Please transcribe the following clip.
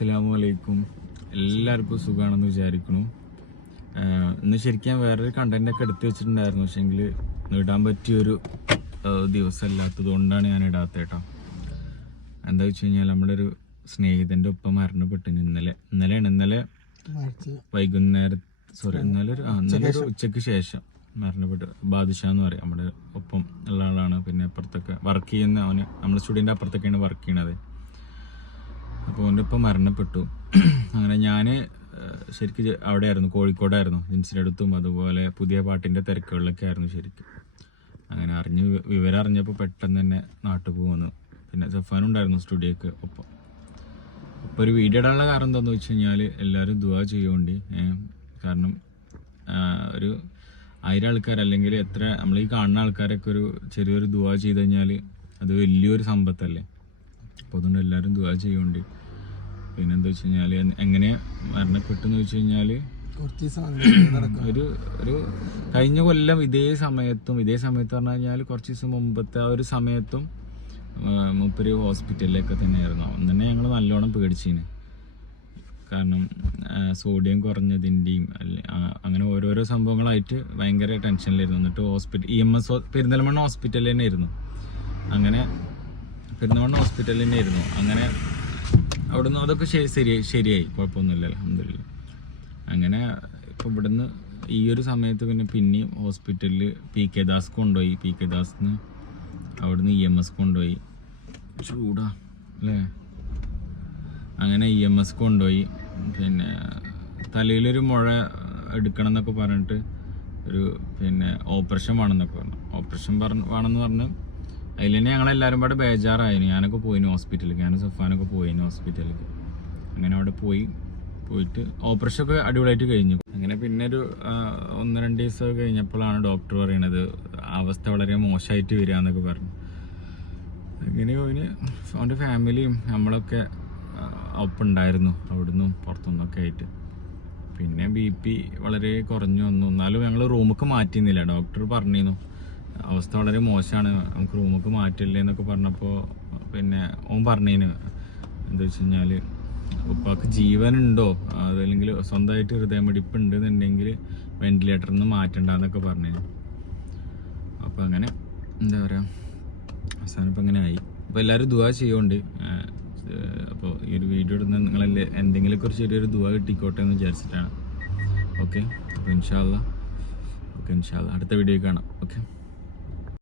അസ്സലാമു അലൈക്കും എല്ലാവർക്കും സുഖമാണെന്ന് വിചാരിക്കുന്നു. ഇന്ന് ശരിക്കും വേറൊരു കണ്ടന്റ് ഒക്കെ എടുത്തു വെച്ചിട്ടുണ്ടായിരുന്നു. പക്ഷെങ്കിൽ ഇടാൻ പറ്റിയൊരു ദിവസം അല്ലാത്തത് കൊണ്ടാണ് ഞാൻ ഇടാത്ത കേട്ടോ. എന്താ വെച്ച് കഴിഞ്ഞാൽ നമ്മുടെ ഒരു സ്നേഹിതന്റെ ഒപ്പം മരണപ്പെട്ടു. ഇന്നലെ ഇന്നലെയാണ്. ഇന്നലെ വൈകുന്നേരം സോറി ഇന്നലെ ഒരു ഇന്നലെ ഒരു ഉച്ചയ്ക്ക് ശേഷം മരണപ്പെട്ടു. ബാദുഷ എന്ന് പറയും. നമ്മുടെ ഒപ്പം ഉള്ള ആളാണ്. പിന്നെ അപ്പുറത്തൊക്കെ വർക്ക് ചെയ്യുന്ന അവന് നമ്മുടെ സ്റ്റുഡിയന്റെ അപ്പുറത്തൊക്കെയാണ് വർക്ക് ചെയ്യണത്. അപ്പോൾ അവന്റെ ഇപ്പം മരണപ്പെട്ടു. അങ്ങനെ ഞാൻ ശരിക്കും അവിടെ അവിടെയായിരുന്നു കോഴിക്കോടായിരുന്നു ജിൻസിന്റെ അടുത്തും അതുപോലെ പുതിയ പാട്ടിന്റെ തിരക്കുകളിലൊക്കെ ആയിരുന്നു ശരിക്കും. അങ്ങനെ അറിഞ്ഞ് വിവരം അറിഞ്ഞപ്പോൾ പെട്ടെന്ന് തന്നെ നാട്ടിൽ പോകുന്നു പിന്നെ ജഫാനും ഉണ്ടായിരുന്നു സ്റ്റുഡിയോക്ക് ഒപ്പം. ഇപ്പോൾ ഒരു വീഡിയോ ഇടാനുള്ള കാരണം എന്താണെന്ന് വെച്ച് കഴിഞ്ഞാൽ എല്ലാവരും ദുവാ ചെയ്യുകൊണ്ട് കാരണം ഒരു ആയിരം ആൾക്കാർ അല്ലെങ്കിൽ എത്ര നമ്മൾ ഈ കാണുന്ന ആൾക്കാരൊക്കെ ഒരു ചെറിയൊരു ദുവാ ചെയ്ത് കഴിഞ്ഞാൽ അത് വലിയൊരു സമ്പത്തല്ലേ? അപ്പോൾ അതുകൊണ്ട് എല്ലാവരും ദുവാ ചെയ്യുന്നുണ്ട് പിന്നെ എന്താ വെച്ച് കഴിഞ്ഞാൽ എങ്ങനെ മരണപ്പെട്ടെന്ന് വെച്ച് കഴിഞ്ഞാൽ ഒരു ഒരു കഴിഞ്ഞ കൊല്ലം ഇതേ സമയത്തും ഇതേ സമയത്ത് പറഞ്ഞു കഴിഞ്ഞാൽ കുറച്ച് ദിവസം മുമ്പത്തെ ആ ഒരു സമയത്തും മുപ്പര് ഹോസ്പിറ്റലിലൊക്കെ തന്നെയായിരുന്നു. അന്ന് തന്നെ ഞങ്ങൾ നല്ലോണം പേടിച്ചിന്. കാരണം സോഡിയം കുറഞ്ഞതിന്റെയും അങ്ങനെ ഓരോരോ സംഭവങ്ങളായിട്ട് ഭയങ്കര ടെൻഷനിലായിരുന്നു. എന്നിട്ട് hospital E M S Perinthalmanna ഹോസ്പിറ്റലിൽ തന്നെ ആയിരുന്നു അങ്ങനെ പെരിന്തൽമണ്ണ ഹോസ്പിറ്റലിൽ തന്നെ ആയിരുന്നു അങ്ങനെ അവിടുന്ന് അതൊക്കെ ശരി ശരിയായി. കുഴപ്പമൊന്നുമില്ല അലഹമില്ല അങ്ങനെ ഇപ്പം ഇവിടുന്ന് ഈ ഒരു സമയത്ത് പിന്നെ പിന്നെയും ഹോസ്പിറ്റലിൽ പി കെ ദാസ് കൊണ്ടുപോയി. പി കെ ദാസിന് അവിടുന്ന് ഇ എം എസ് കൊണ്ടുപോയി. ചൂടാ അല്ലേ? അങ്ങനെ ഇ എം എസ് കൊണ്ടുപോയി. പിന്നെ തലയിലൊരു മുഴ എടുക്കണം എന്നൊക്കെ പറഞ്ഞിട്ട് ഒരു പിന്നെ ഓപ്പറേഷൻ വേണമെന്നൊക്കെ പറഞ്ഞു. ഓപ്പറേഷൻ പറഞ്ഞ വേണമെന്ന് പറഞ്ഞ് അതിൽ തന്നെ ഞങ്ങൾ എല്ലാവരും പാടെ ബേജാറായിരുന്നു ഞാനൊക്കെ പോയിന് ഹോസ്പിറ്റലിലേക്ക് ഞാൻ സഫാനൊക്കെ പോയിന് ഹോസ്പിറ്റലിലേക്ക് അങ്ങനെ അവിടെ പോയി. പോയിട്ട് ഓപ്പറേഷൻ ഒക്കെ അടിപൊളിയായിട്ട് കഴിഞ്ഞു. അങ്ങനെ പിന്നെ ഒരു ഒന്ന് രണ്ട് ദിവസം കഴിഞ്ഞപ്പോഴാണ് ഡോക്ടർ പറയണത് അവസ്ഥ വളരെ മോശമായിട്ട് വരിക എന്നൊക്കെ പറഞ്ഞു. അങ്ങനെ അവന് അവന്റെ ഫാമിലിയും നമ്മളൊക്കെ ഒപ്പുണ്ടായിരുന്നു അവിടുന്ന് പുറത്തുനിന്നൊക്കെ ആയിട്ട്. പിന്നെ ബി പി വളരെ കുറഞ്ഞു വന്നു. എന്നാലും ഞങ്ങൾ റൂമൊക്കെ മാറ്റിയിരുന്നില്ല. ഡോക്ടർ പറഞ്ഞിരുന്നു. അവസ്ഥ വളരെ മോശമാണ്. നമുക്ക് റൂമൊക്കെ മാറ്റില്ലേ എന്നൊക്കെ പറഞ്ഞപ്പോൾ പിന്നെ ഓൻ പറഞ്ഞേന്. എന്താ വെച്ച് കഴിഞ്ഞാൽ ഉപ്പാക്ക് ജീവനുണ്ടോ? അതല്ലെങ്കിൽ സ്വന്തമായിട്ട് ഹൃദയമിടിപ്പ് ഉണ്ട് എന്നുണ്ടെങ്കിൽ വെന്റിലേറ്ററിൽ നിന്ന് മാറ്റണ്ടെന്നൊക്കെ പറഞ്ഞു അപ്പോൾ അങ്ങനെ എന്താ പറയുക അവസാനം ഇപ്പം അങ്ങനെ ആയി. അപ്പോൾ എല്ലാവരും ദുവാ ചെയ്യുന്നുണ്ട് അപ്പോൾ ഈ ഒരു വീഡിയോ ഇടുന്ന നിങ്ങളല്ലേ എന്തെങ്കിലുമൊക്കെ ഒരു ചെറിയൊരു ദുവാ കിട്ടിക്കോട്ടെ എന്ന് വിചാരിച്ചിട്ടാണ്. ഓക്കെ? അപ്പോൾ ഇൻഷാല്ല ഓക്കെ ഇൻഷാല്ല അടുത്ത വീഡിയോ കാണാം. ഓക്കെ?